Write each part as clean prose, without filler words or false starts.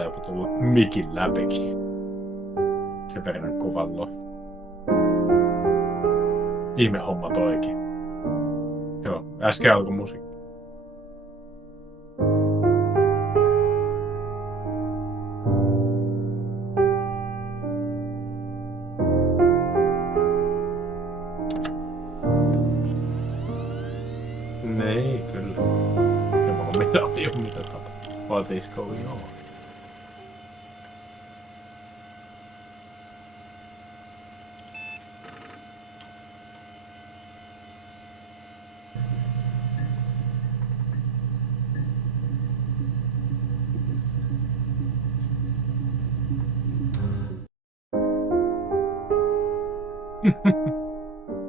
Taitaa jopa tulla mikin läpikin. Se verran kuvallo. Ihme homma toikin. Joo, äsken alkoi musiikki. Ei, kyllä. Ja mulla on mitään mitä tapahtuu. What is going on?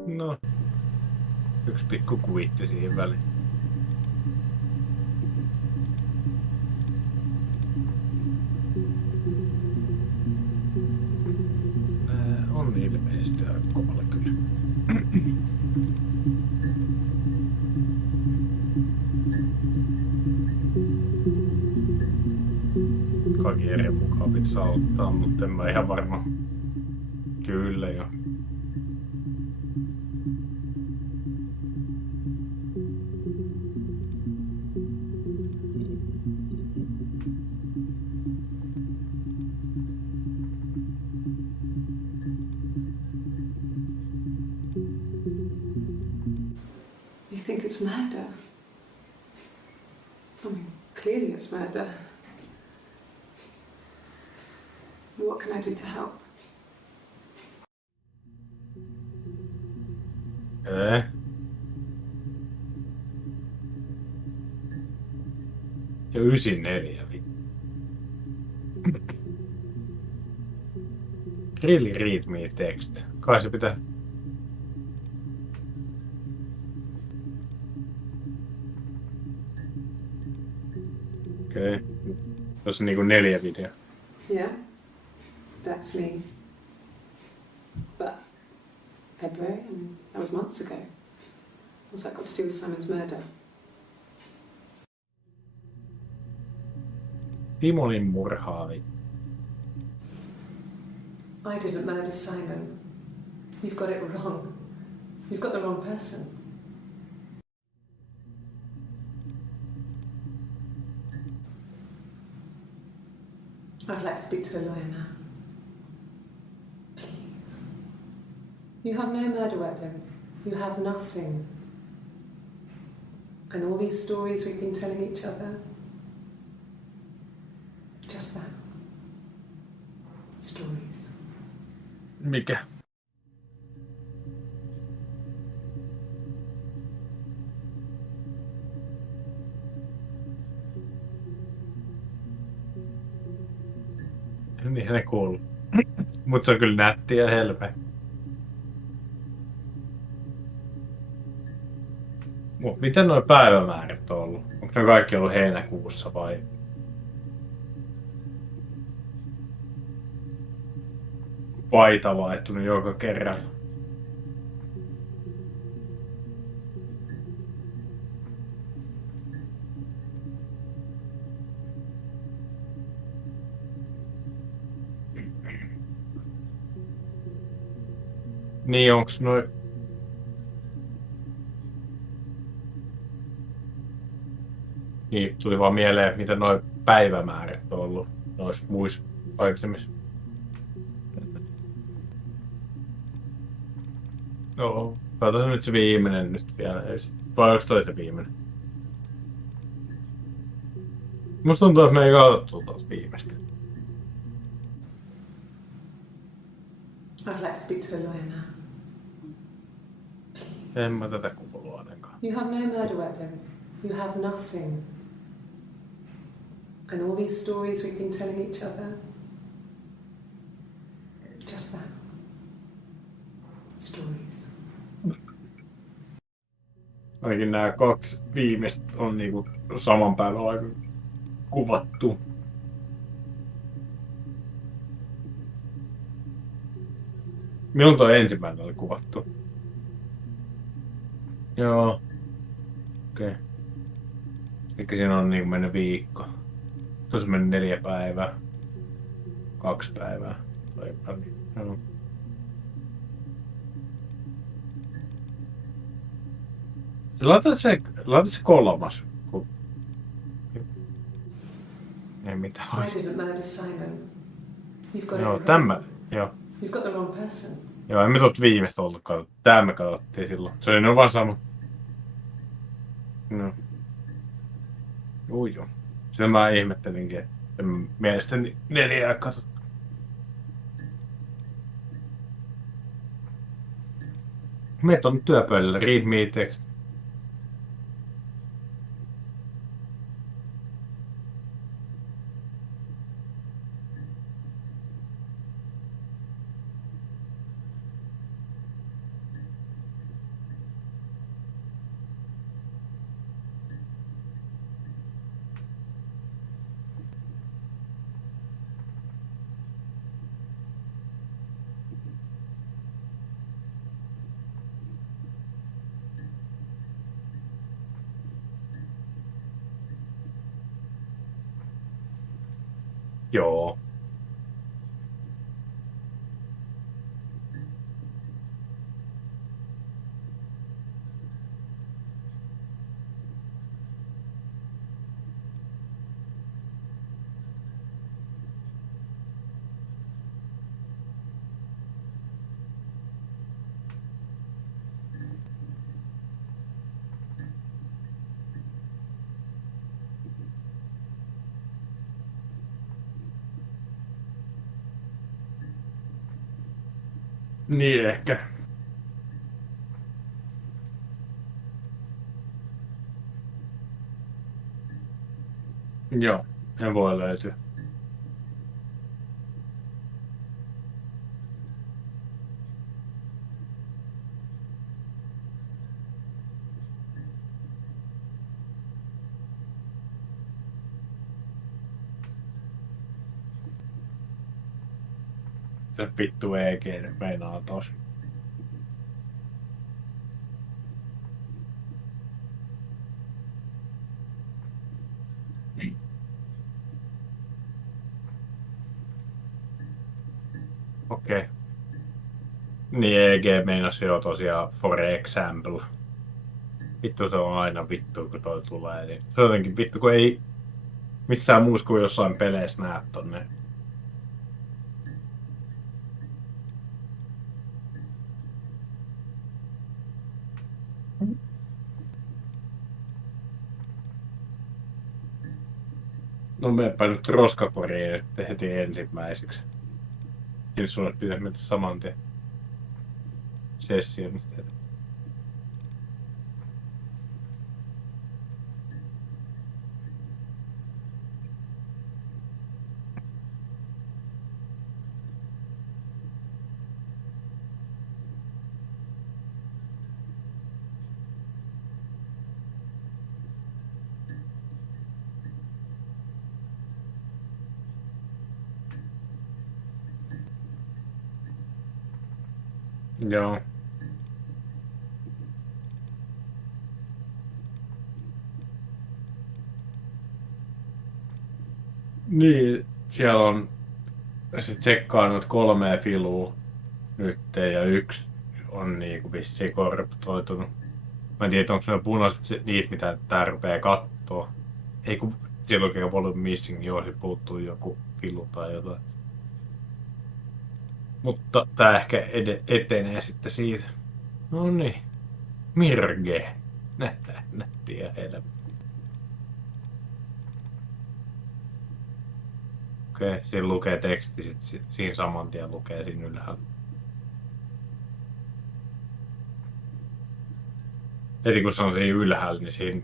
No, yksi pikku kuitti siihen väliin. On ilmeisesti aika kovalla kyllä. Kaikki eri mukaan pitäisi auttaa, mutta en mä ihan varma. Kyllä jo. You think it's murder? I mean, clearly it's murder. What can I do to help? Ja 94. Really read me text. Kai se pitää... Okei. Tuossa niinku 4 video. Yeah, that's me. But February, I mean, that was months ago. What's that got to do with Simon's murder? Timonin murhaavi. I didn't murder Simon. You've got it wrong. You've got the wrong person. I'd like to speak to a lawyer now. Please. You have no murder weapon. You have nothing. And all these stories we've been telling each other. Just that. Stories. Mikä? Niinhän ne kuuluu. Mut se on kyllä nättiä helve. Miten nuo päivämäärät on ollut? Onko ne kaikki ollut heinäkuussa vai? Paita vaihtunut joka kerran. Niin onks noi... Niin, tuli vaan mieleen, mitä noi päivämäärät on ollut noissa muissa aikaisemmissa. Joo, katsotaan nyt se viimeinen nyt vielä. Vai onko toi se viimeinen? Musta tuntuu, että me ei katsottu taas viimeistä. I'd like to speak to a lawyer now. En mä tätä kuulua ainakaan. You have no murder weapon. You have nothing. And all these stories we've been telling each other. Just that. Stories. Ainakin nämä 2 viimeistä on niinku saman päivän aikana kuvattu. Milloin tuo ensimmäinen oli kuvattu? Joo. Okei. Eli siinä on niinku mennyt viikko. Tuossa meni 4 päivää. 2 päivää. Tai paljon. Joo. Laita se 3. Ei mitään I olisi. didn't murder Simon. You've got it Joo, wrong. joo. You've got the wrong person. Joo, emme tuot viimeistä ollut katsottu. Tää me katsottiin silloin. Se oli vaan sama. No. Joo. Sitä mä ihmettelinkin, että mielestäni 4 katsottu. Meet on työpöydällä. Read me text. Joo. Niin ehkä. Joo, se voi löytyä. Se vittu EG meinaa tos. Okei. Okay. Niin EG meinasi jo tosiaan for example. Vittu se on aina vittu kun toi tulee. Niin se on jotenkin vittu kun ei missään muussa kuin jossain peleissä näe tonne. No meepä nyt roskakoriin heti ensimmäiseksi. Siinä sulle pitäisi mennä saman tien sessioon. Joo. Niin, siellä on se tsekkaa noita 3 filua nyt ja 1 on niinku vissiin korruptoitunut. Mä en tiedä, onko ne punaiset niitä, mitä tää rupee kattoo. Ei kun silloin volume missing, joo, se puuttuu joku filu tai jotain. Mutta tää ehkä etenee sitten siitä. No niin. Mirge. Nättiä helvetti. Okei, siinä lukee teksti, sit siinä saman tien lukee siinä ylhäällä. Heti kun se on siinä ylhäällä, niin siinä...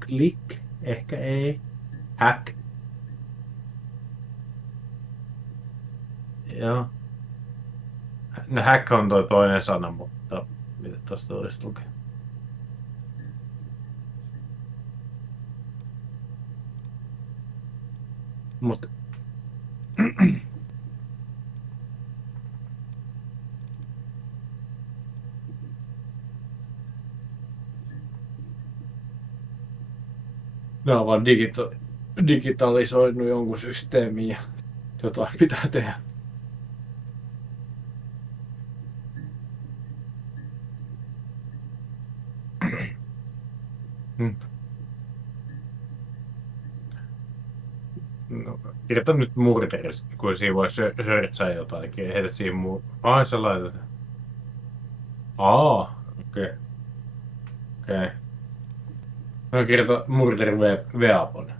Click, ehkä ei. Hack. Joo. No hack on toi toinen sana, mutta mitä tosta olisi lukea? Mut... Ne on vaan digitalisoinut jonkun systeemiin ja jotain pitää tehdä. Hmm. No, kirjoita nyt murderista, kun siinä voi searchaa jotain. Heitä siihen ai sä laitat. Okei. Okei. No kirjoita murder weapon.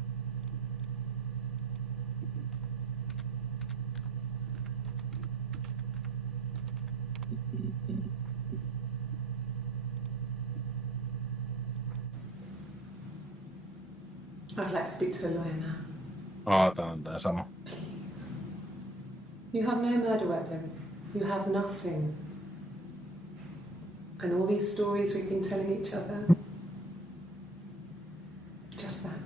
I'd like to speak to a lawyer now. Tää on tää sama. You have no murder weapon. You have nothing. And all these stories we've been telling each other. Just that.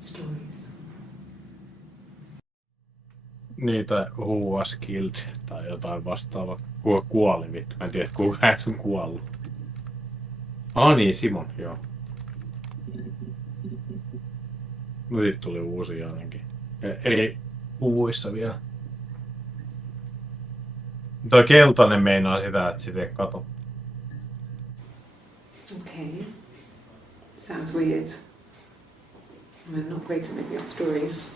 Stories. Niitä who was killed tai jotain vastaavaa. Kuka kuoli vittu. Mä en tiedä kuka hän on kuollut. Niin, Simon, joo. No sit tuli uusia ainakin. Eri puvuissa vielä. Toi keltainen meinaa sitä, että sitä ei kato. Okay. Sounds weird. I'm not great at making up stories.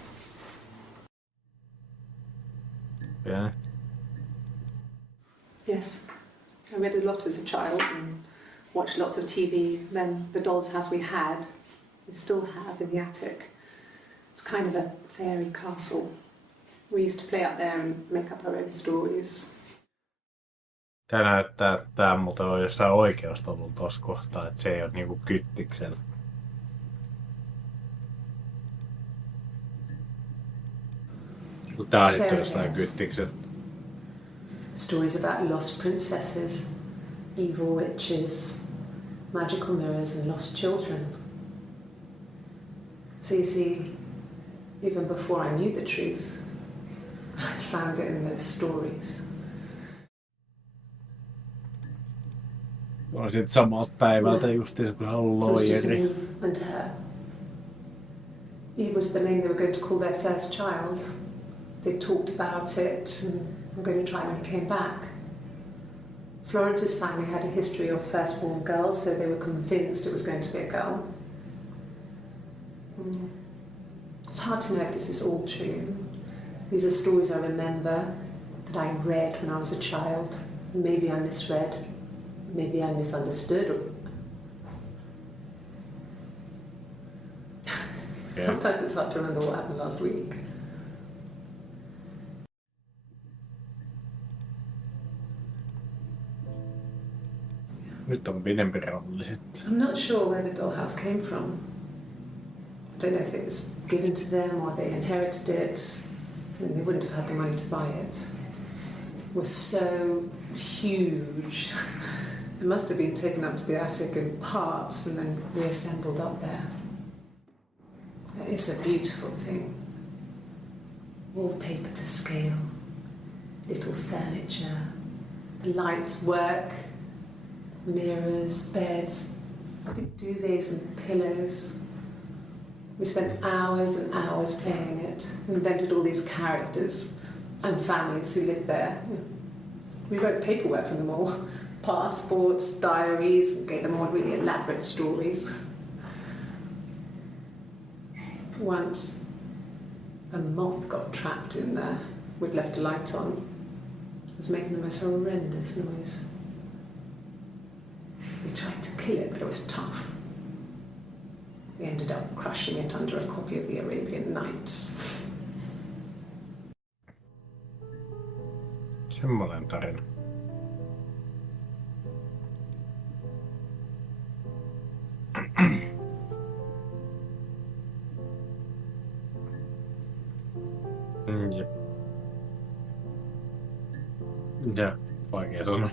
Yeah. Yes. I read a lot as a child and watched lots of TV. Then the doll's house we had, we still have in the attic. It's kind of a fairy castle. We used to play up there and make up our own stories. Tää näyttää, että tää muuten on jossain oikeustavulla tossa kohtaa, että se ei ole niinku kyttiksellä. Tää on sitten jossain kyttiksellä. Stories about lost princesses, evil witches, magical mirrors and lost children. So you see, even before I knew the truth, I'd found it in those stories. On sitten samalta päivältä justiinsa, kun hän on loijeri. And her. Eve was the name they were going to call their first child. They talked about it and were going to try when he came back. Florence's family had a history of firstborn girls, so they were convinced it was going to be a girl. It's hard to know if this is all true. These are stories I remember that I read when I was a child. Maybe I misread. Maybe I misunderstood. Sometimes it's hard to remember what happened last week. Nyt on pidempi ralli sitten. I'm not sure where the dollhouse came from. I don't know if it was given to them or they inherited it. I mean, they wouldn't have had the money to buy it. It was so huge. It must have been taken up to the attic in parts and then reassembled up there. It's a beautiful thing. Wallpaper to scale, little furniture, the lights work, mirrors, beds, big duvets and pillows. We spent hours and hours playing in it, invented all these characters and families who lived there. We wrote paperwork for them all, passports, diaries, and gave them all really elaborate stories. Once, a moth got trapped in there. We'd left a light on. It was making the most horrendous noise. We tried to kill it, but it was tough. We ended up crushing it under a copy of the Arabian Nights. Semmoinen tarina. Jep. Ja, vaikea sanoa.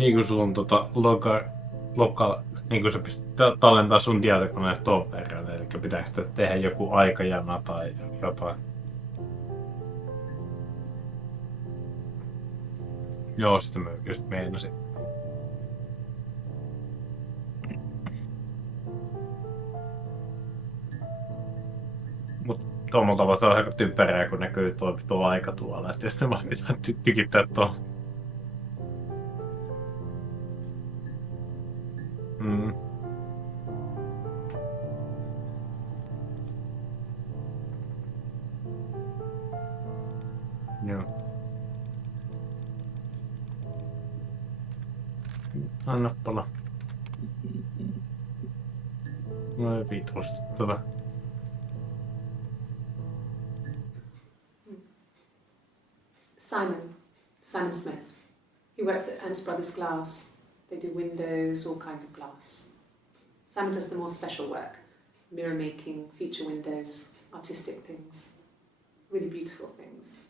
Niinku sulla on niinku se pitää tallentaa sun tietokoneelle ton verran, eli pitääkö sitä tehdä joku aikajana tai jotain? Joo, sitä mä just meinasin. Mut tuolla tavalla se on aika typerää, kun näkyy tuo aika tuolla, että jos ne vaan pitää tykittää tuohon. Joo. Anna pala. No vitusti Simon Smith. He works at Ernst Brothers Glass. They do windows, all kinds of glass. Simon does the more special work, mirror making, feature windows, artistic things, really beautiful things.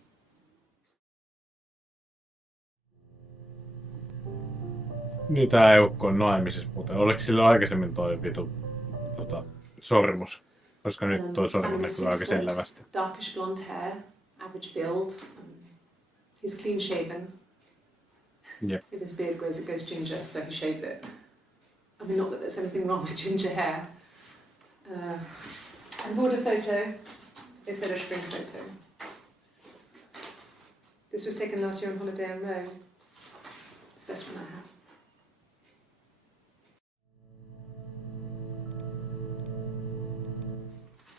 Niin tää eukko on naimisissa muuten. Oliko sillä aikaisemmin toi vitu sormus? Koska nyt toi sormus näkyy aika selvästi. Darkish blonde hair, average build. He's clean shaven. Yep. If his beard grows, it goes ginger, so he shaves it. I mean, not that there's anything wrong with ginger hair. And border photo. They said a spring photo. This was taken last year on holiday in Rome. It's the best one I have.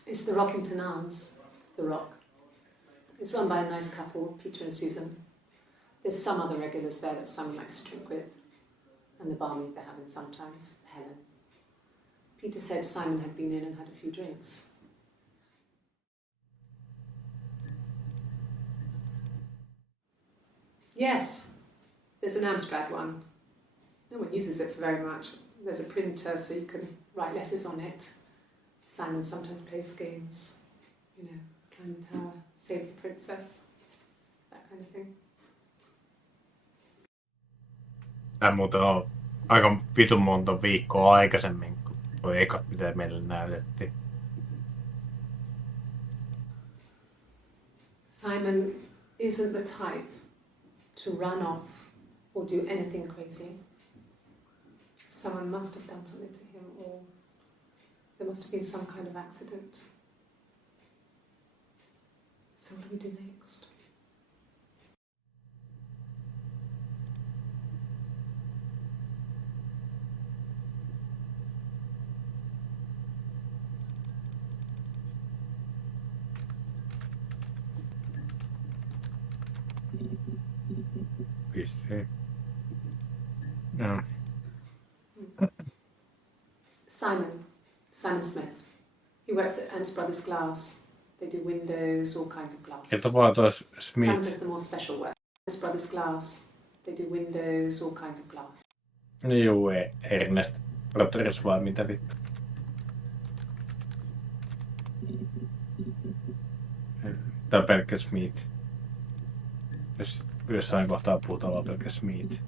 It's the Rockington Arms, the Rock. It's run by a nice couple, Peter and Susan. There's some other regulars there that Simon likes to drink with, and the barmaid they're having sometimes, Helen. Peter said Simon had been in and had a few drinks. Yes, there's an Amstrad one. No one uses it for very much. There's a printer so you can write letters on it. Simon sometimes plays games, you know, climb the tower, save the princess, that kind of thing. Tää muuten on aika vitun monta viikkoa aikaisemmin kuin tuo ekat, mitä meille näytettiin. Simon isn't the type to run off or do anything crazy. Someone must have done something to him, or there must have been some kind of accident. So what do we do next? Vissiin. Joo. Simon Smith. He works at Ernst Brothers Glass. They do windows, all kinds of glass. Kerta vaan tois Simon does Smith. the more special work. Ernst Brothers Glass. They do windows, all kinds of glass. Niin juu, Ernest Brothers vai mitä vittu. Tää pelkkä Smith. Jos jossain kohtaa puhutaan vaan pelkkä Smith.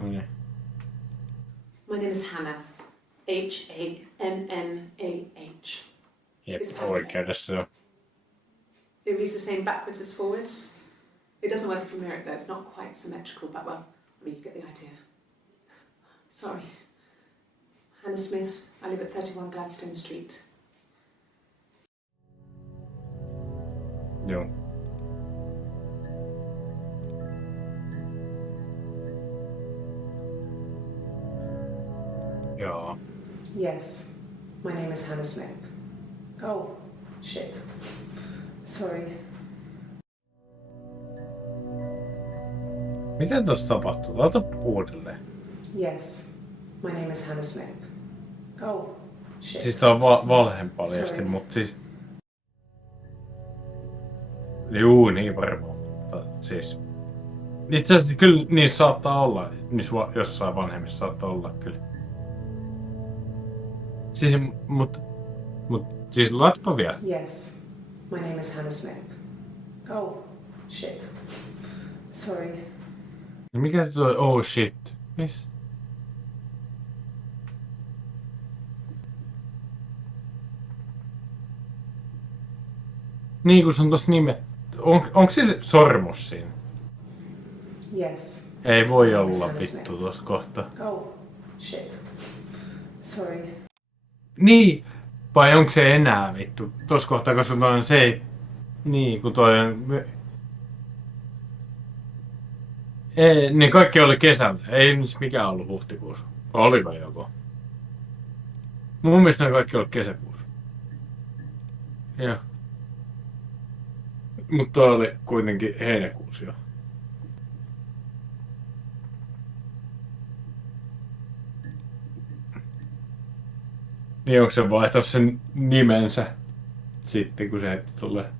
No niin. My name is Hannah. Hannah. Jep, It's oikeudessa se on. It reads the same backwards as forwards. It doesn't work from here, though. It's not quite symmetrical, but well, I mean, you get the idea. Sorry. Hannah Smith. I live at 31 Gladstone Street. Joo. Joo. Yes. My name is Hannah Smith. Oh, shit. Sorry. Miten tossa tapahtuu? Laita uudelleen. Yes. My name is Hannah Smith. Oh, shit. Siis tää on valheen paljasti, Sorry. mut siis... Juu, niin varmaan. Mutta siis... Itse asiassa kyllä niissä saattaa olla, niissä jossain vanhemmissa saattaa olla kyllä. Siis, mut siis laitapa vielä. Yes. My name is Hannah Smith. Oh, shit. Sorry. No mikä se toi oh shit? Miss? Niin kun se on tossa nimet. Onko sillä sormus siinä? Yes. Ei voi My name is olla Hannah vittu Smith. tossa kohta. Oh, shit. Sorry. Niin! Vai onko se enää vittu? Tossa kohtaa, koska toi on se... Niin, kun toi on... Ei, ne kaikki oli kesällä. Ei nyt mikään ollut huhtikuussa. Oliko joko? Mun mielestä ne kaikki oli kesäkuussa. Joo. Mutta toi oli kuitenkin heinäkuussa jo. Niin onko se vaihtanut sen nimensä sitten, kun se heti tulee?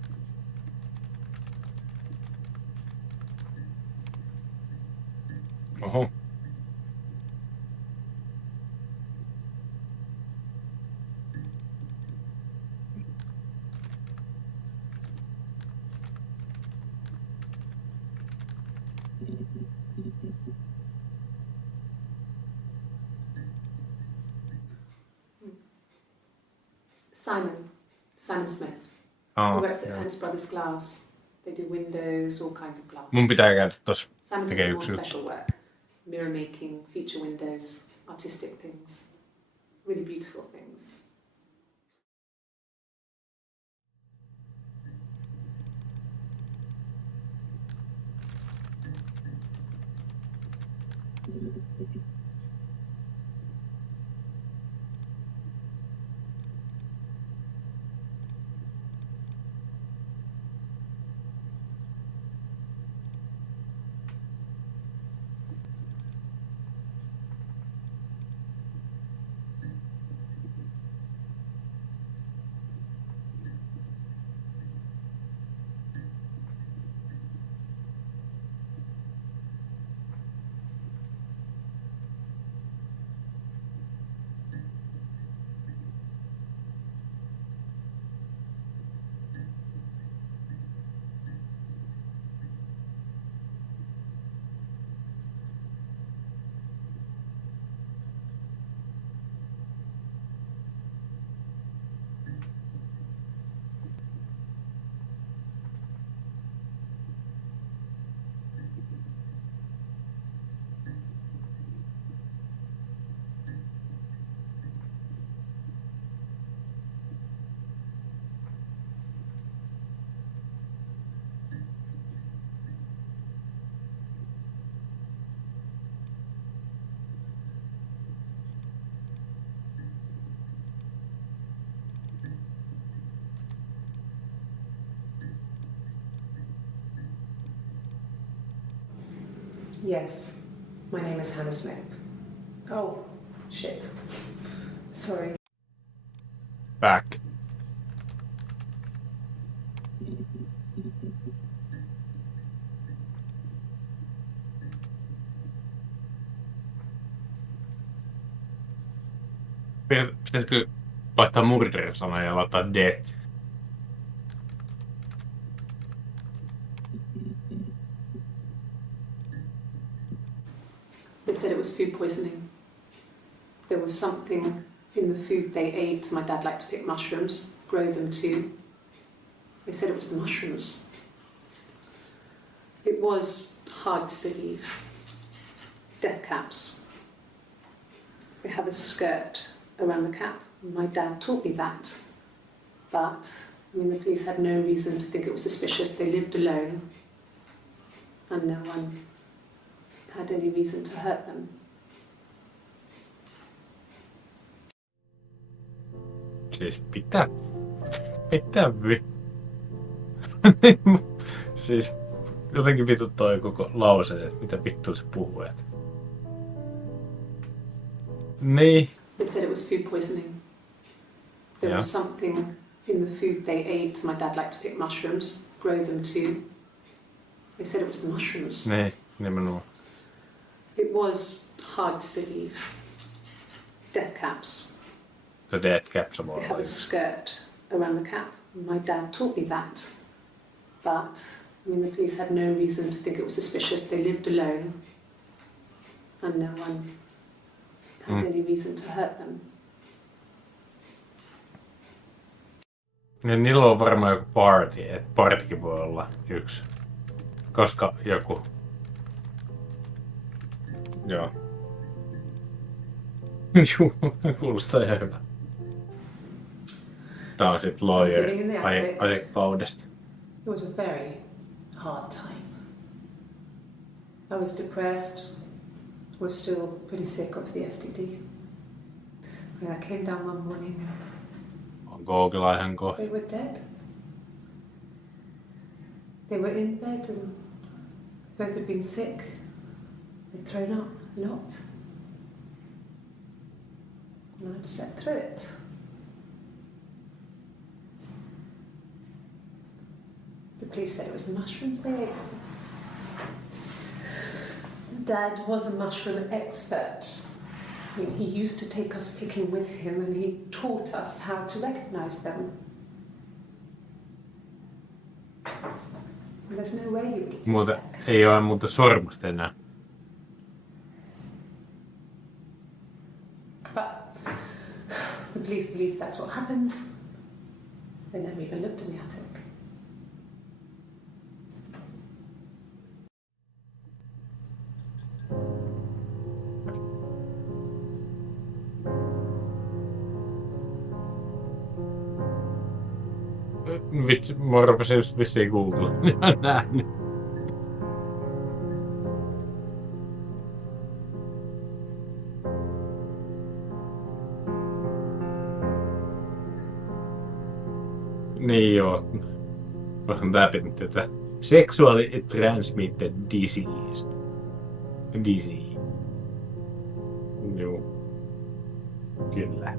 Oho. Simon Smith. Aa, He works at joo. Hans Brothers Glass. They do windows, all kinds of glass. Mun pitää käydä tossa Simon does tekee the more yksi juttu. special work. Mirror making, feature windows, artistic things. Really beautiful things. Yes. My name is Hannah Smith. Oh, shit. Sorry. Back. Pitäisikö vaihtaa murder-sana ja laittaa death? They said it was food poisoning. There was something in the food they ate. My dad liked to pick mushrooms, grow them too. They said it was the mushrooms. It was hard to believe. Death caps. They have a skirt around the cap. My dad taught me that. But, the police had no reason to think it was suspicious. They lived alone. And no one had any reason to hurt them. Siis pitää siis jotenkin vituttaa koko lause, että mitä vittua se puhuu. Että... Niin. They said it was food poisoning. There was something in the food they ate. My dad liked to pick mushrooms, grow them too. They said it was the mushrooms. Niin, nimenomaan. It was hard to believe. Death caps. The death caps on They have a skirt around the cap. My dad taught me that. But, the police had no reason to think it was suspicious. They lived alone. and no one had any reason to hurt them. Ja niillä on varmaan joku party, että partikin voi olla yksi. Koska joku... Joo. Juu, kuulostaa ihan hyvä. Tää on sit lawyer asiakkaudesta. It was a very hard time. I was depressed, was still pretty sick of the STD. When I came down one morning, On Googlea ihan kohta. they were dead. They were in bed and both had been sick. They'd thrown up a lot. And I'd slept through it. The police said it was the mushrooms they ate. Dad was a mushroom expert. He used to take us picking with him and he taught us how to recognise them. And there's no way you would. Mutta ei ole muuta sormusta enää. But the police believe that's what happened. They never even looked in the attic. Vitsi, mä rupesin just vissiin Googlella. Mä oon nähnyt. Niin joo. Oon läpi tätä. Sexually transmitted disease. Disease. Joo. Kyllä.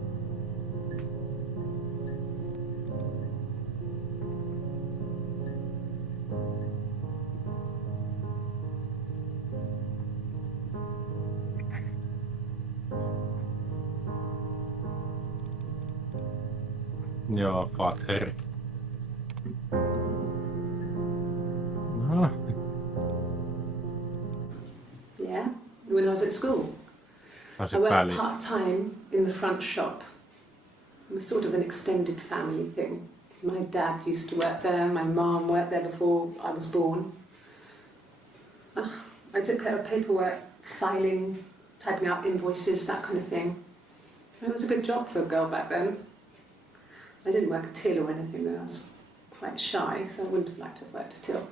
Joo, Father. No. Yeah, when I was at school. I worked part-time in the front shop. It was sort of an extended family thing. My dad used to work there, my mum worked there before I was born. I took care of paperwork, filing, typing out invoices, that kind of thing. It was a good job for a girl back then. I didn't work a till or anything though, I was quite shy, so I wouldn't have liked to have worked a till.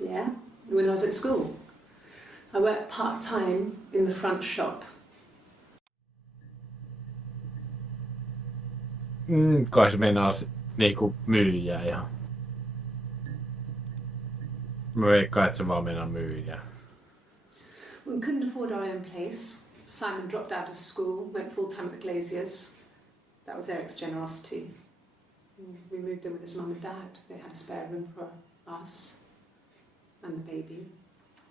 Yeah, when I was at school. I worked part-time in the front shop. Kai se meinaa niinku myyjää ja... Mä veikkaan, että se vaan meinaa myyjää. We couldn't afford our own place. Simon dropped out of school, went full-time at the Glaziers. That was Eric's generosity. We moved in with his mum and dad. They had a spare room for us and the baby,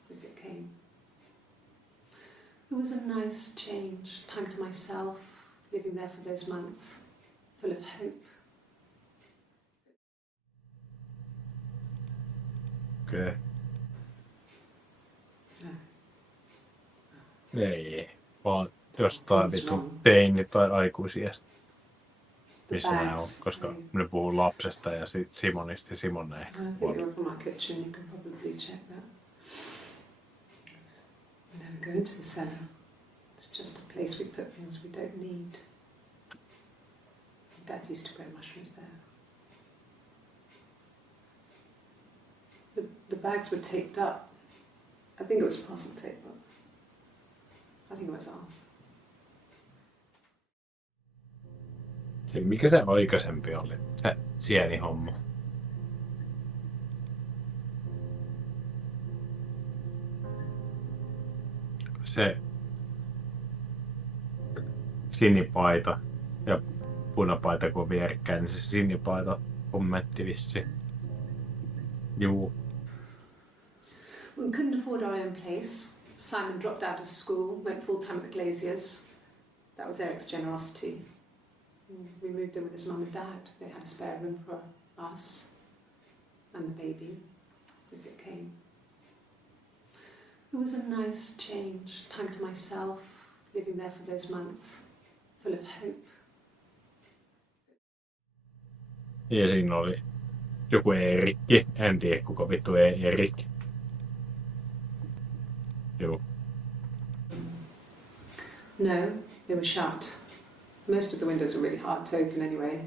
if it came. It was a nice change, time to myself, living there for those months, full of hope. Okei. Ei, vaan jostain vitun teini- tai aikuisiästä. Missä nää on, koska ne puhuu lapsesta ja sit Simonista ja Simon ei. I think they were from our kitchen, you can probably check that. We never go into the cellar. It's just a place we put things we don't need. Dad used to grow mushrooms there. The bags were taped up. I think it was parcel tape, but I think it was ours. Se, mikä se aikaisempi oli? Se sienihomma. Se sinipaita ja punapaita kun on vierekkäin, niin se sinipaita kommentti vissi. Juu. We couldn't afford our own place. Simon dropped out of school, went full-time at the Glaziers. That was Eric's generosity. We moved in with his mum and dad. They had a spare room for us and the baby, if it came. It was a nice change, time to myself, living there for those months, full of hope. Ja siinä oli joku Eerikki. En tiedä, kuka vittu Eerik. Joo. No, they were shut. Most of the windows were really hard to open anyway.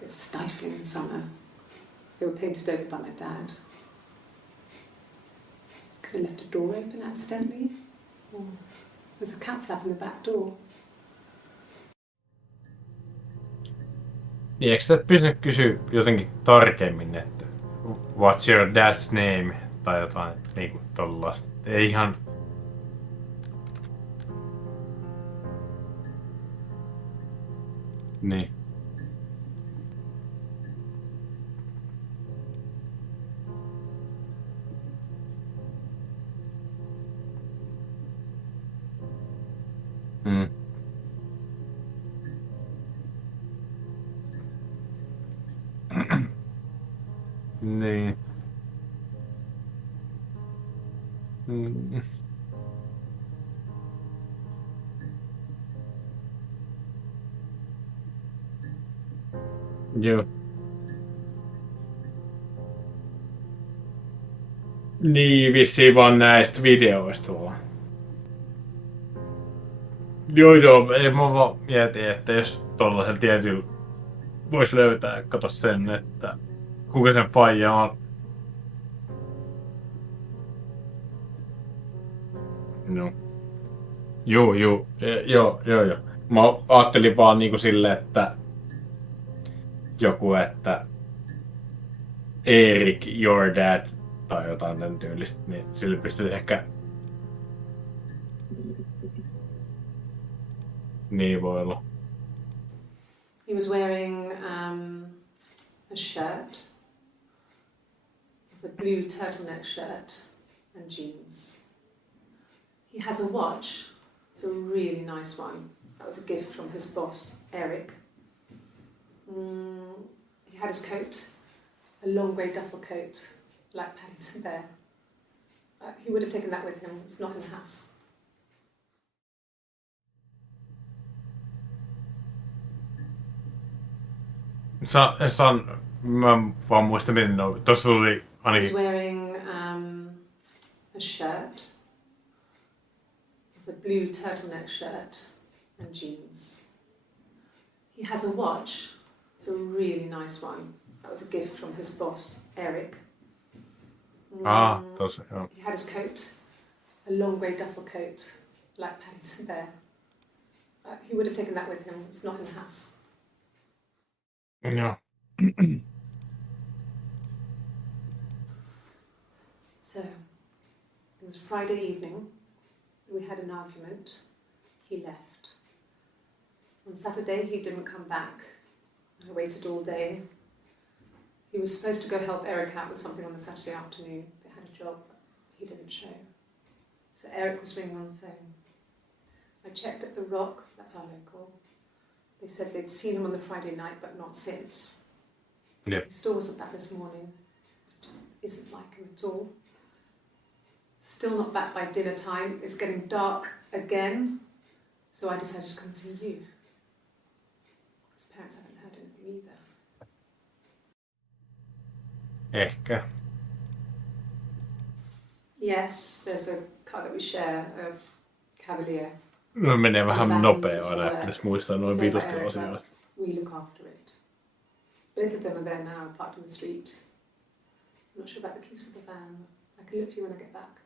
They're stifling in summer. They were painted over by my dad. Could have left a door open accidentally. Or there's a cat flap in the back door. Niin, eikö sä pystynyt kysyä jotenkin tarkemmin, että what's your dad's name? Tai jotain niinku tollaista. Ei ihan... Niin. Mm. Niin. Mm. Joo. Niin, vissiin vaan näistä videoista vaan. Joo, ei mä vaan mietin, että jos tollaisella tietyllä vois löytää, kato sen, että kuka sen faija on. No. Joo. Mä ajattelin vaan niinku silleen, että joku, että Erik, your dad, tai jotain tämän tyylistä, niin sille pystyy ehkä... Niin voi olla. He was wearing a shirt, a blue turtleneck shirt and jeans. He has a watch. It's a really nice one. That was a gift from his boss, Eric. He had his coat, a long grey duffel coat, like Paddington Bear. He would have taken that with him. It's not in the house. Mä vaan muistan, miten tossa tuli He was ainakin... wearing a shirt, a blue turtleneck shirt and jeans. He has a watch. It's a really nice one. That was a gift from his boss, Eric. Tossa, joo. He had his coat, a long grey duffel coat, like Paddington Bear. He would have taken that with him. It's not in the house. Joo. So, it was Friday evening. We had an argument. He left. On Saturday, he didn't come back. I waited all day. He was supposed to go help Eric out with something on the Saturday afternoon. They had a job, but he didn't show. So Eric was ringing on the phone. I checked at the Rock, that's our local. They said they'd seen him on the Friday night, but not since. Yep. He still wasn't back this morning. It just isn't like him at all. Still not back by dinner time. It's getting dark again. So I decided to come and see you. His parents haven't heard anything either. Ehkä. Yes, there's a car that we share, a Cavalier. No menee vähän nopea aina, että pitäisi muistaa noin vitusti asioita. We look after it. Both of them are there now, parked in the street. I'm not sure about the keys for the van. I can look for you when I get back.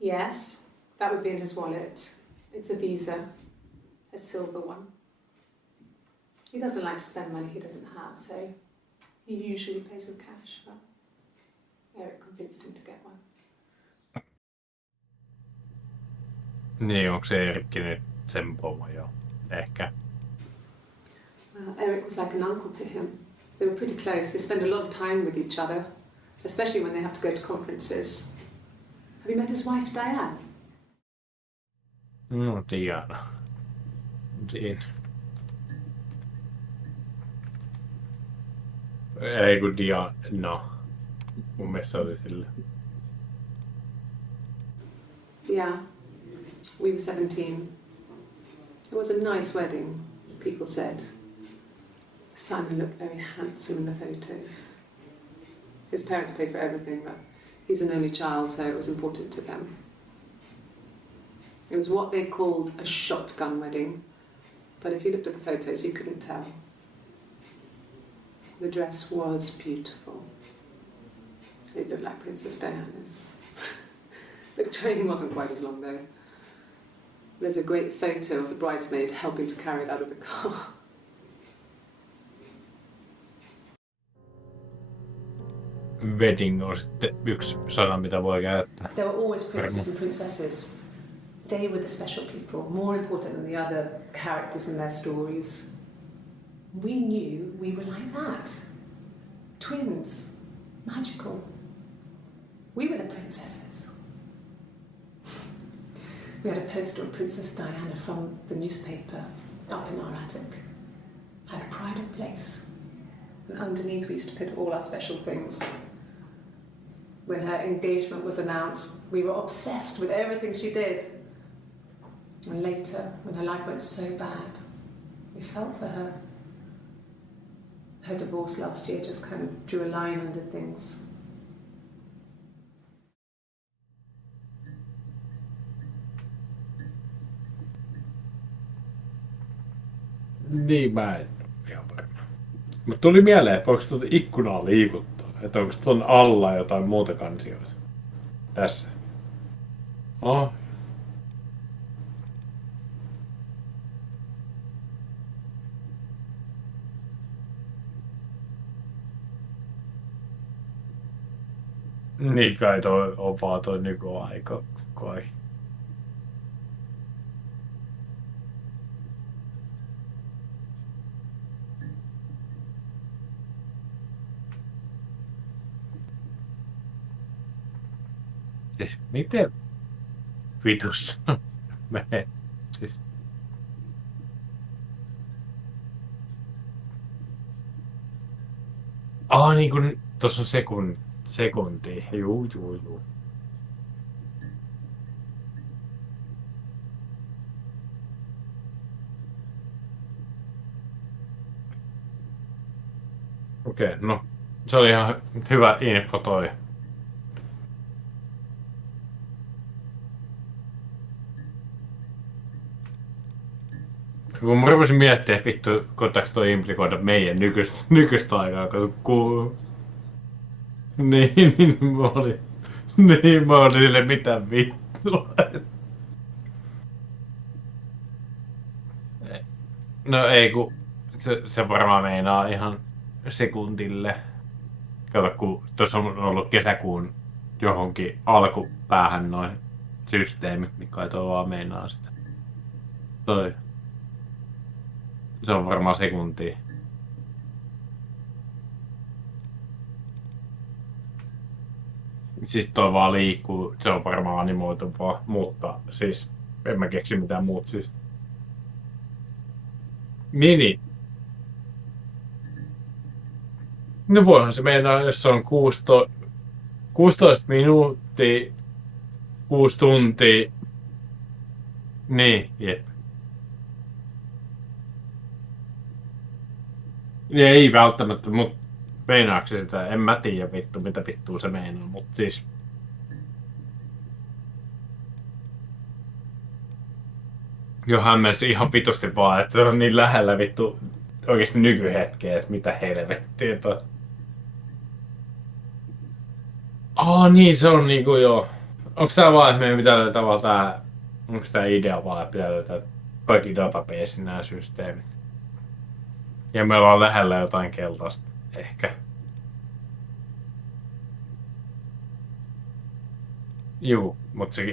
Yes, that would be in his wallet. It's a Visa, a silver one. He doesn't like to spend money he doesn't have, so he usually pays with cash, but Eric convinced him to get one. Niin, onko se Eerikki nyt sen pomo jo? Ehkä. Eric was like an uncle to him. They were pretty close. They spend a lot of time with each other, especially when they have to go to conferences. Have you met his wife, Diane? No, Diana. Siinä. Ei kun no. Mun mielestä se oli sille. Yeah, we were 17. It was a nice wedding, people said. Simon looked very handsome in the photos. His parents paid for everything, but he's an only child, so it was important to them. It was what they called a shotgun wedding, but if you looked at the photos, you couldn't tell. The dress was beautiful. It looked like Princess Diana's. The train wasn't quite as long, though. There's a great photo of the bridesmaid helping to carry it out of the car. Wedding on sitten yksi sana, mitä voi käyttää. There were always princes and princesses. They were the special people, more important than the other characters in their stories. We knew we were like that. Twins. Magical. We were the princesses. We had a poster of Princess Diana from the newspaper up in our attic. Like a pride of place. And underneath we used to put all our special things. When her engagement was announced, we were obsessed with everything she did. And later, when her life went so bad, we felt for her. Her divorce last year just kind of drew a line under things. Niin mä en ole ihan varma. Mutta tuli mieleen, että voiko tuota ikkunaa liikuttaa? Että onko tuon alla jotain muuta kansioita? Tässä. Oh. Niin kai toi on vaan toi nykyaika kai. Siis miten vitussa menee? Siis. Niin kun tossa on sekunti. Juu. Okei, no. Se oli ihan hyvä info toi. Kun mä rupesin miettimään, että vittu, koettaako toi implikoida meidän nykyistä aikaa, kun niin, mä olin sille mitä vittua. No ei, kun se varmaan meinaa ihan sekuntille. Kato, kun tuossa on ollut kesäkuun johonkin alkupäähän noin systeemit, niin kai toi vaan meinaa sitä. Toi. Se on varmaan sekuntia. Siis toi vaan liikkuu, se on varmaan animoituvaa, mutta siis en mä keksi mitään muut syystä. Niin. No voihan se meinaa, jos se on 16 minuuttia, 6 tuntia. Niin, jep. Ei välttämättä, mutta meinaako se sitä? En mä tiedä vittu, mitä vittua se meinaa, mutta siis. Jo hämmensi ihan vitusti vaan, että se on niin lähellä vittu oikeesti nykyhetkeä, että mitä helvettiä toi. Niin se on niinku joo. Onks tää vaan, että meidän pitää löytää vaan tää. Onks tää idea vaan, että pitää löytää kaikki databasein nää systeemit? Ja me ollaan lähellä jotain keltaista, ehkä. Juu, mutta se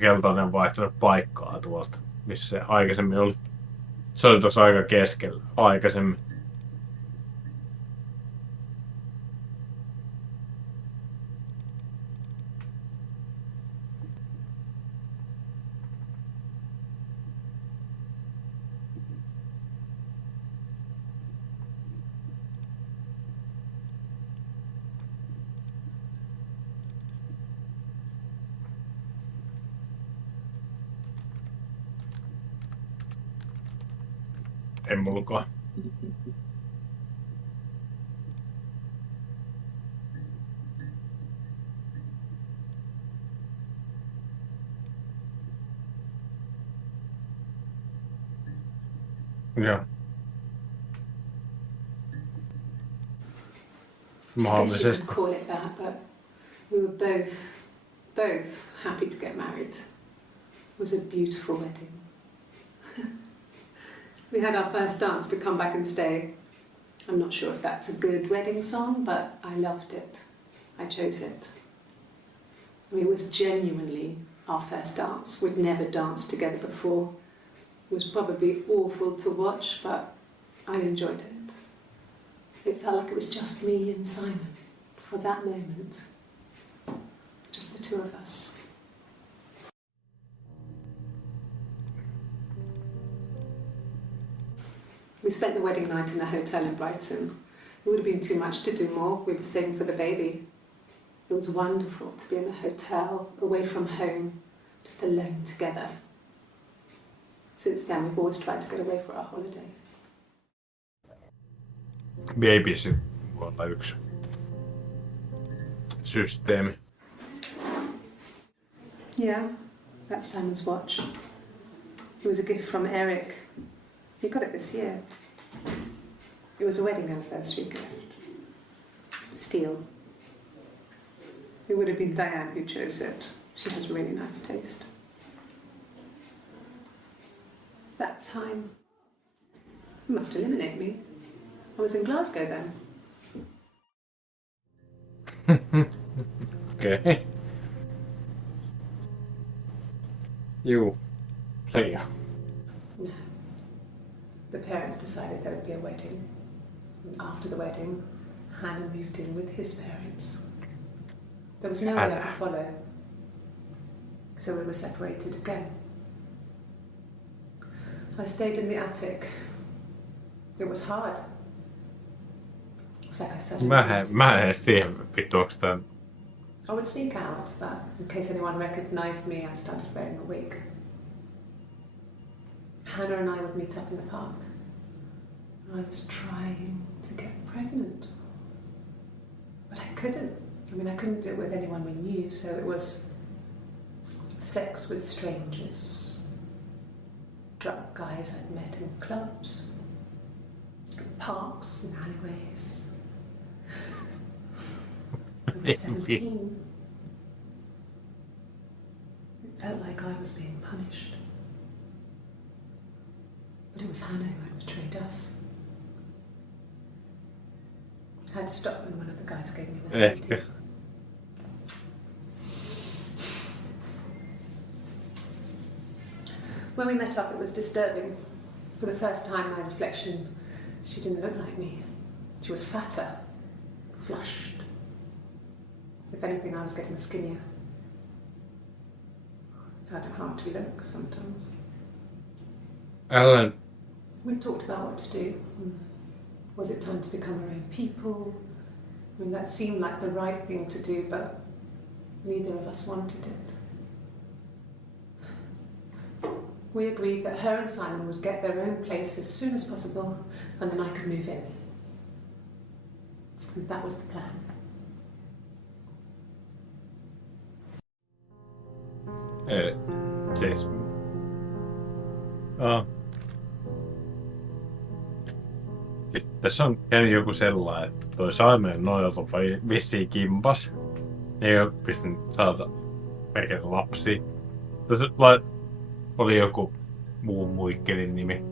keltainen on vaihtanut paikkaa tuolta, missä se aikaisemmin oli. Se oli tossa aika keskellä aikaisemmin. Ei mulkoa. Joo. I guess you Mahdollisesti. could call it that, but we were both happy to get married. It was a beautiful wedding. We had our first dance to Come Back and Stay. I'm not sure if that's a good wedding song, but I loved it. I chose it. I mean, it was genuinely our first dance. We'd never danced together before. It was probably awful to watch, but I enjoyed it. It felt like it was just me and Simon for that moment. Just the two of us. We spent the wedding night in a hotel in Brighton. It would have been too much to do more. We were saving for the baby. It was wonderful to be in a hotel, away from home, just alone together. Since then, we've always tried to get away for our holiday. Babysit voi olla yksi systeemi. Yeah, that's Simon's watch. It was a gift from Eric. He got it this year. It was a wedding anniversary gift. Steel. It would have been Diane who chose it. She has really nice taste. That time, it must eliminate me. I was in Glasgow then. Okei. Juu. Leija. No. The parents decided there would be a wedding. And after the wedding, Hannah moved in with his parents. There was no way I could follow. So we were separated again. I stayed in the attic. It was hard. It's like I said. Mä en edes tiedä, vittu, onks tää... I would sneak out, but in case anyone recognized me, I started wearing a wig. Hannah and I would meet up in the park. I was trying to get pregnant. But I couldn't. I mean, I couldn't do it with anyone we knew, so it was sex with strangers. Drunk guys I'd met in clubs, parks and alleyways. I was 17. It felt like I was being punished. But it was Hannah who had betrayed us. I had to stop when one of the guys gave me an STD. When we met up, it was disturbing. For the first time, my reflection, she didn't look like me. She was fatter, flushed. If anything, I was getting skinnier. I found it hard to look sometimes. Ellen. We talked about what to do. Was it time to become our own people? I mean, that seemed like the right thing to do, but neither of us wanted it. We agreed that her and Simon would get their own place as soon as possible, and then I could move in. And that was the plan. Siis... Siis tässä on käynyt joku sellainen, että toi Simon noilta vissiin kimpas. Ei oo pystynyt saada perkele lapsia. Tuossa oli joku muu muikkelin nimi.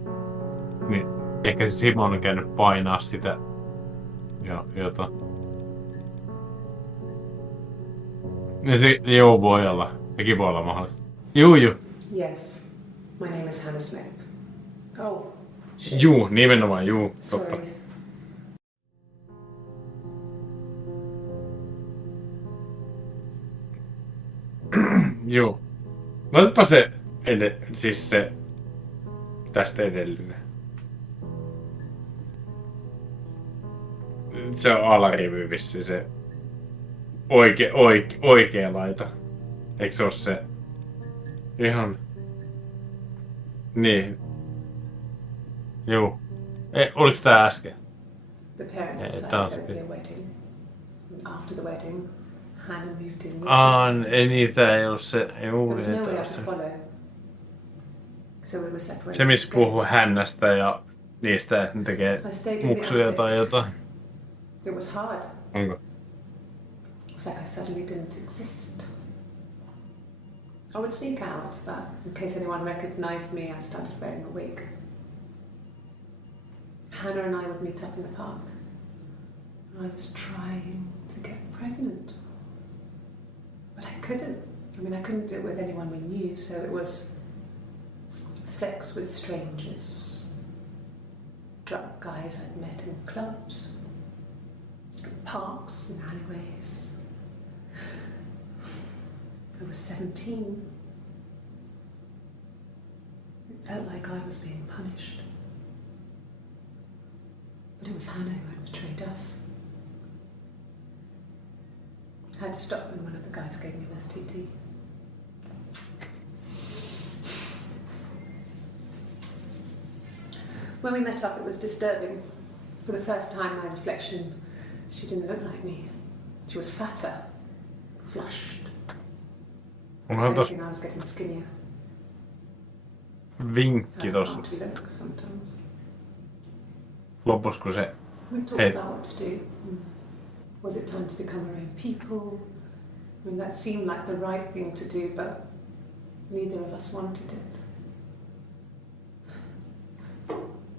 Niin ehkä se Simon on käynyt painaa sitä. Joo, voi olla. Sekin voi olla mahdollista. Juu. Yes. My name is Hannah Smith. Oh, shit. Juu, nimenomaan juu. Totta. Sorry. Juu. No otapa se, siis se tästä edellinen. Se on alarivi vissiin se oikea laita. Eikö se oo se ihan... Niin. Juu. Oliko tää äsken? The parents Tää decided on there would be se. a wedding. And after the wedding, Hannah moved in with his Ei friends. niitä ei ollut se. There Juu, was no niitä way ei out ollut to se. follow. So we were Se separated missä again. puhuu hännästä ja niistä, että ne tekee I stayed in the muksuja attic. tai jotain. It was hard. Onko? It's like I suddenly didn't exist. I would sneak out, but in case anyone recognized me, I started wearing a wig. Hannah and I would meet up in the park. I was trying to get pregnant, but I couldn't. I mean, I couldn't do it with anyone we knew, so it was sex with strangers, drunk guys I'd met in clubs, parks and alleyways. I was 17. It felt like I was being punished. But it was Hannah who had betrayed us. I had to stop when one of the guys gave me an STD. When we met up, it was disturbing. For the first time, my reflection, she didn't look like me. She was fatter, flushed. If Onhan tossa anything, I was getting skinnier. vinkki I tossa can't look sometimes. lopussa, kun se We talked Hey. about what to do. Was it time to become our own people? I mean, that seemed like the right thing to do, but neither of us wanted it.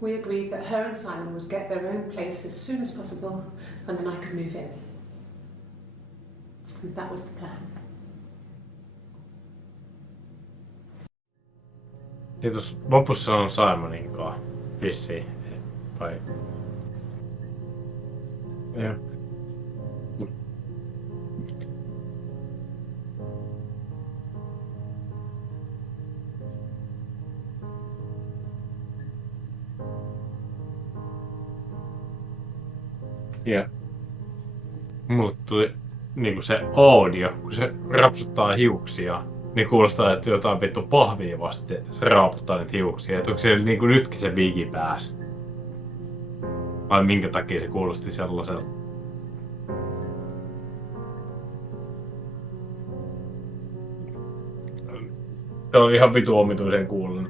We agreed that her and Simon would get their own place as soon as possible, and then I could move in. And that was the plan. niin tuossa lopussa on Simonin kanssa vissiin. Vai? Joo. Ja mulle tuli niinku se audio, kun se rapsuttaa hiuksia, niin kuulostaa, että jotain vittu pahvia vasti se raaputtaa niitä hiuksia. Et onko se niinku nytkin se vigi päässä? Vai minkä takia se kuulosti sellaiselta? Se on ihan vitu omituisen kuulonen.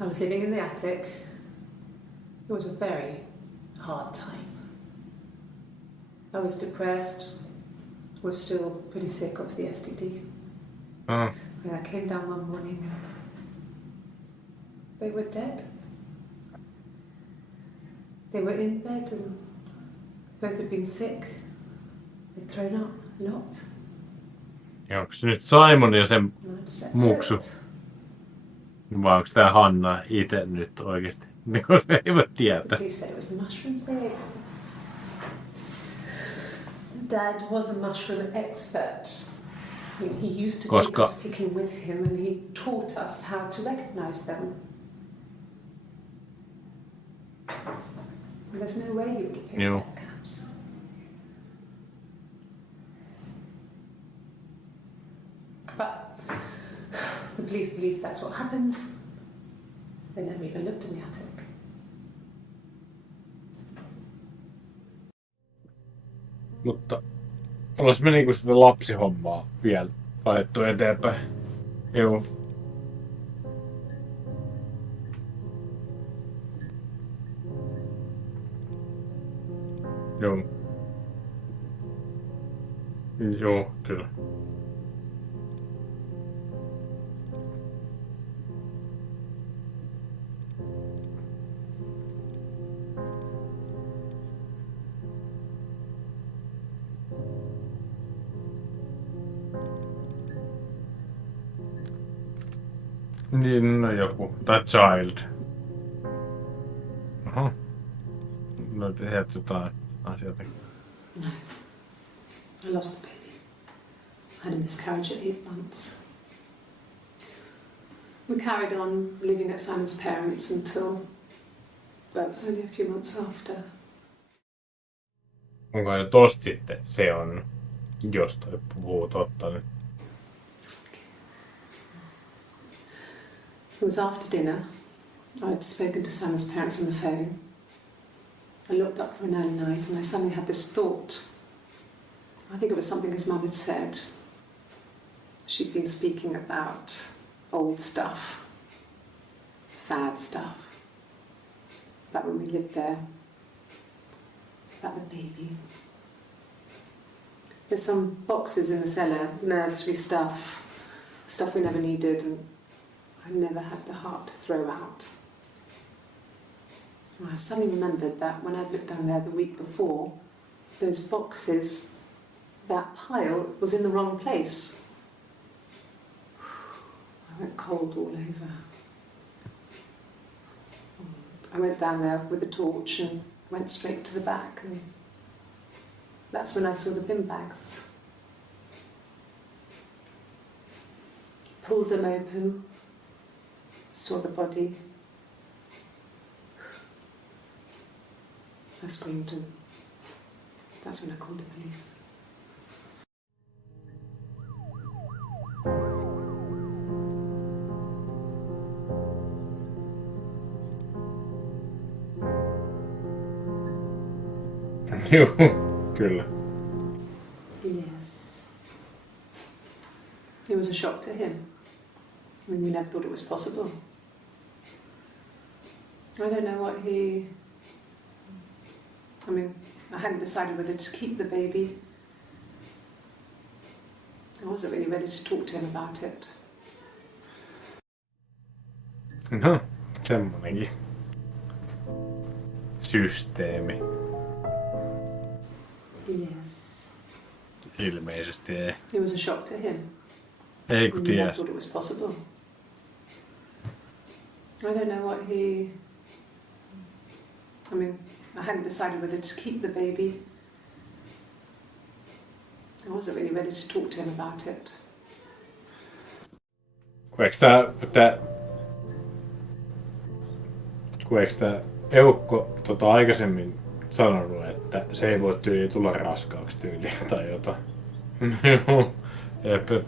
I was living in the attic. It was a very hard time. I was depressed, was still pretty sick of the STD. Ah. And I came down one morning and they were dead. They were in bed and both had been sick. They'd thrown up a lot. Ja onko se nyt Simon ja sen And I'd slept Muksu. through it. vai onko tää Hanna itse nyt oikeesti? Niin kun se ei voi The tietää. police said it was the mushrooms they ate. Dad was a mushroom expert. I mean, he used to take Koska- us picking with him and he taught us how to recognize them. And there's no way he would have picked Joo. dead caps. But the police believe that's what happened. They never even looked in the attic. Mutta olis me niinku sitä lapsihommaa vielä laitettu eteenpäin. Joo. Joo. Joo, kyllä. Niin, no joku. Tai Child. Aha. No tehdät jotain asioita. No. I lost the baby. I had a miscarriage at 8 months. We carried on living at Simon's parents until but it was only a few months after. Onko ne tosta sitten se on, jos toi puhuu totta nyt? It was after dinner. I'd spoken to Sam's parents on the phone. I looked up for an early night and I suddenly had this thought. I think it was something his mum had said. She'd been speaking about old stuff, sad stuff, about when we lived there, about the baby. There's some boxes in the cellar, nursery stuff we never needed, and I never had the heart to throw out. And I suddenly remembered that when I'd looked down there the week before, those boxes, that pile was in the wrong place. I went cold all over. I went down there with a torch and went straight to the back, and that's when I saw the bin bags. Pulled them open, saw the body. I screamed, and that's when I called the police. Joo, kyllä. Yes. It was a shock to him. I mean, we never thought it was possible. I don't know what he... I mean, I hadn't decided whether to keep the baby. I wasn't really ready to talk to him about it. No, semmonenkin systeemi. Yes. Ilmeisesti ei. It was a shock to him. Ei kun We never ties. thought it was possible. I don't know what he... I mean, I hadn't decided whether to keep the baby. I wasn't really ready to talk to him about it. Eikö tää eukko aikaisemmin sanonut, että se ei voi tulla raskaaksi tyyliin tai jotain? Joo.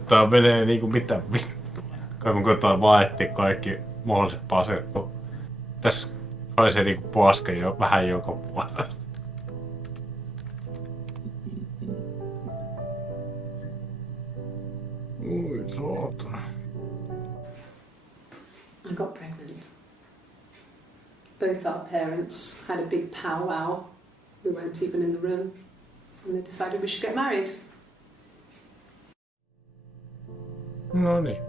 Tää menee niinku mitä vittua. Kai mun kotaan vaetti kaikki mahdolliset paskat, kun tässä oli se niinku paska jo vähän joka puolella. Oi saatana. I got pregnant. Both our parents had a big powwow. We weren't even in the room. And they decided we should get married. No niin.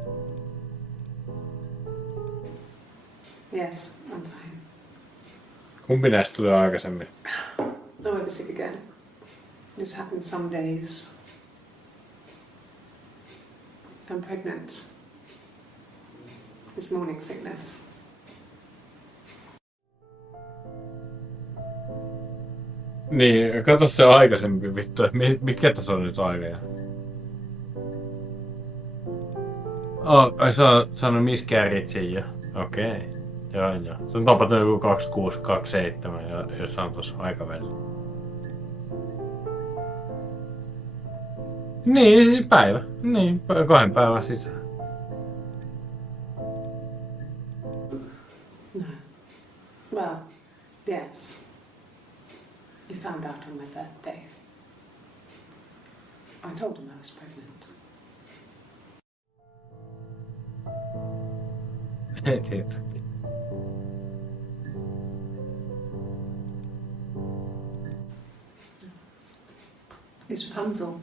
Yes, I'm fine. Kumpi näistä tuli aikaisemmin? I won't be sick again. This happens some days. I'm pregnant. It's morning sickness. Niin, kato se aikaisemmin vittu, että mikä tässä on nyt aika. Ai sä oot saanut miscarriagein jo. Okei. Joo. Se on tapahtunut joku 26, 27, jos on tuossa aikavälillä. Niin, siis päivä. Niin, 2 päivän sisään. No. Well, yes. You found out on my birthday. I told him I was pregnant. Heti. It's Rapunzel.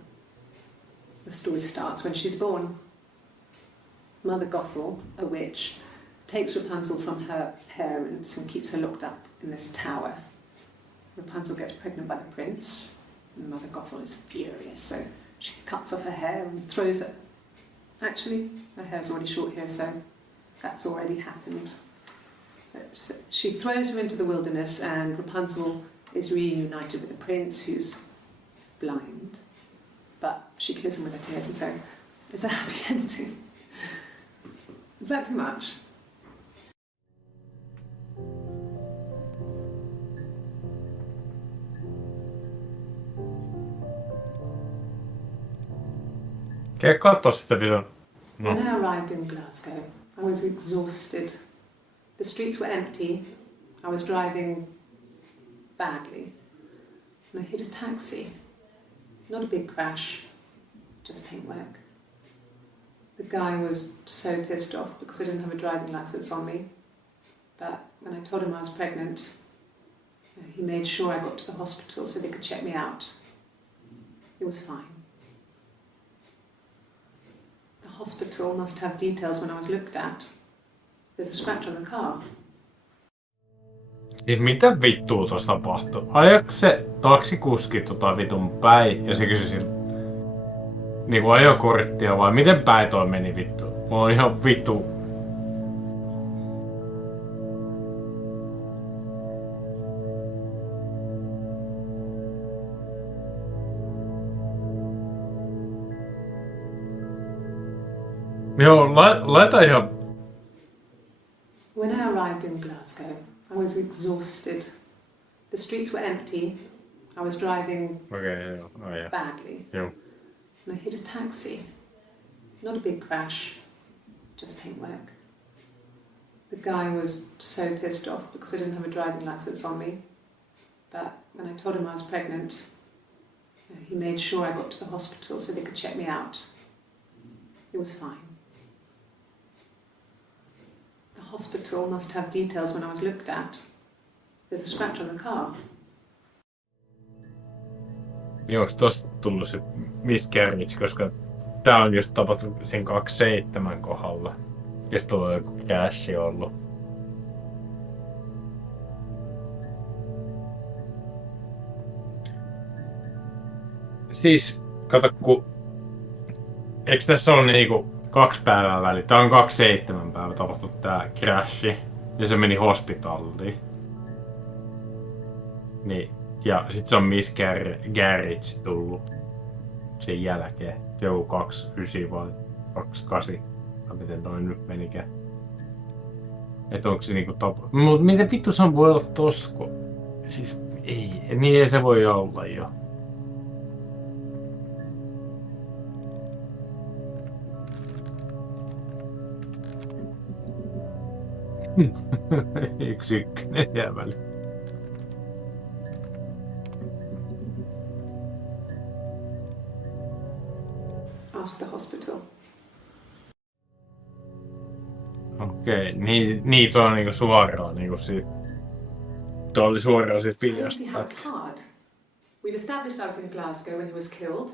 The story starts when she's born. Mother Gothel, a witch, takes Rapunzel from her parents and keeps her locked up in this tower. Rapunzel gets pregnant by the prince, and Mother Gothel is furious, so she cuts off her hair and throws it. Actually, her hair's already short here, so that's already happened. So she throws her into the wilderness, and Rapunzel is reunited with the prince, who's blind, but she kills him with her tears, and so it's a happy ending. Is that too much? Käy katso sitä vitun. No. When I arrived in Glasgow, I was exhausted. The streets were empty. I was driving badly. And I hit a taxi. Not a big crash, just paintwork. The guy was so pissed off because I didn't have a driving license on me. But when I told him I was pregnant, he made sure I got to the hospital so they could check me out. It was fine. The hospital must have details when I was looked at. There's a scratch on the car. Siis mitä vittua tuossa tapahtui? Ajoiko se taksikuski vitun päin ja se kysyi siltä niinku ajokorttia vai miten päin toi meni vittu? Mulla on ihan vittu. Joo, laita ihan. When I arrived in Glasgow, I was exhausted. The streets were empty. I was driving badly. Joo. And I hit a taxi. Not a big crash, just paintwork. The guy was so pissed off because I didn't have a driving license on me. But when I told him I was pregnant, he made sure I got to the hospital so they could check me out. It was fine. The hospital must have details when I was looked at. There's a scratch on the car. Joo, tosta tullut se miscarriage, koska tää on just tapahtunut sen 27 kohdalla. Ja sit on joku crashi ollut. Siis, kato ku. Eiks tässä ole niinku 2 päivää väliä? Tää on 27 päivää tapahtunut tää crashi. Ja se meni hospitaaliin. Niin. Ja sit se on miscarriage tullut sen jälkeen. Joku 29 vai 28. Tai miten noin nyt menikään. Et onko se niinku mut miten vittu se voi olla tosko? Siis niin ei se voi olla jo. Yksi ykkönen jää väliin. Ask the hospital. Okei, niin tuo on niinku suoraan niinku siitä. Tuo oli suoraan siitä I don't see how videosta. it's hard. We've established I was in Glasgow when he was killed.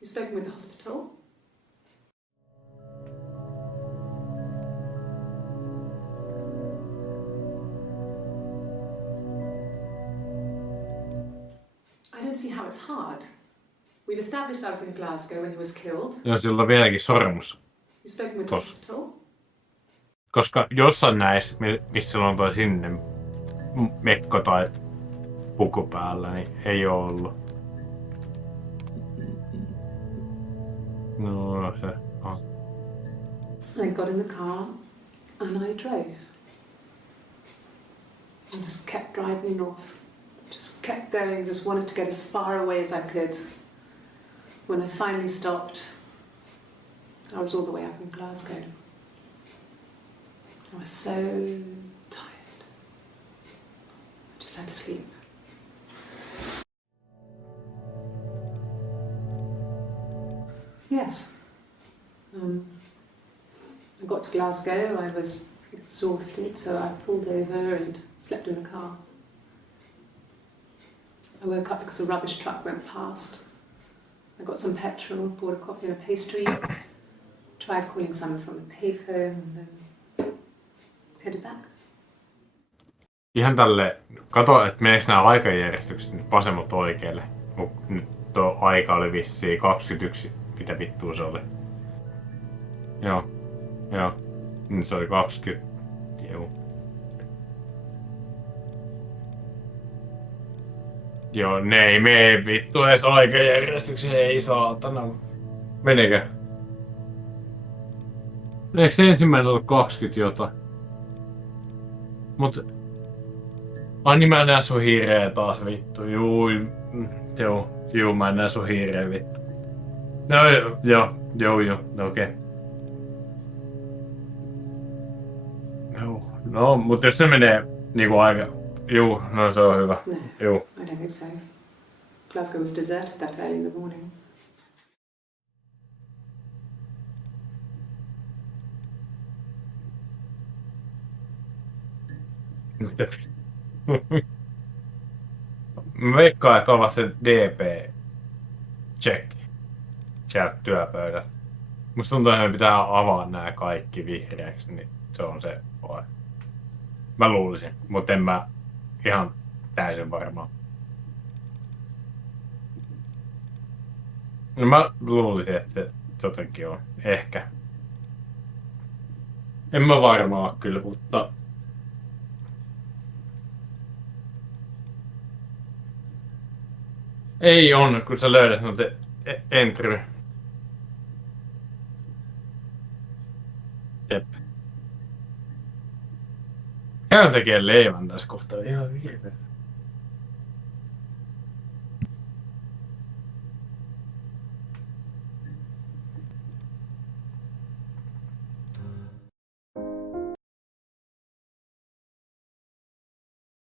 You've spoken with the hospital. I don't see how it's hard. We've established I was in Glasgow when he was killed. Joo, sillä on vieläkin sormus. You've spoken with the hospital. Koska jossain näissä, missä on toi sinne mekko tai puku päällä, niin ei oo ollut. No se on. I got in the car and I drove. I just kept driving north. Just kept going, just wanted to get as far away as I could. When I finally stopped, I was all the way up in Glasgow. I was so tired. I just had to sleep. Yes. I got to Glasgow, I was exhausted, so I pulled over and slept in the car. I woke up because a rubbish truck went past. I got some petrol, bought a coffee and a pastry, tried calling someone from a payphone and then headed back. Ihan tälle, kato, että meneekö nämä aikajärjestykset nyt vasemmalta oikealle. Nyt tuo aika oli vissiin 21, mitä vittua se oli. Joo, nyt se oli 20, joo. Joo, ne ei mene vittu edes aikajärjestykseen, ei saatana. Menekö? Eikö se ensimmäinen ollut 20 jotain? Mut. Ai niin mä näen sun hiireä taas vittu, juu, mä näen sun hiireä vittu. No joo, okei. No, mutta jos se menee niinku aika... Juu, no se on hyvä. No, Juu. I don't think so. Glasgow was deserted that early in the morning. Mitä Mä veikkaan, että olla se DP-check sieltä työpöydältä. Musta tuntuu, että me pitää avaa nämä kaikki vihreäksi, niin se on se vai. Mä luulisin, mutta en mä ihan täysin varma. No mä luulisin, että se jotenkin on. Ehkä. En mä varmaa kyllä, mutta... Ei on, kun sä löydät noita entry. Jep. Käyn tekemään leivän tässä kohtaa ihan hirveä.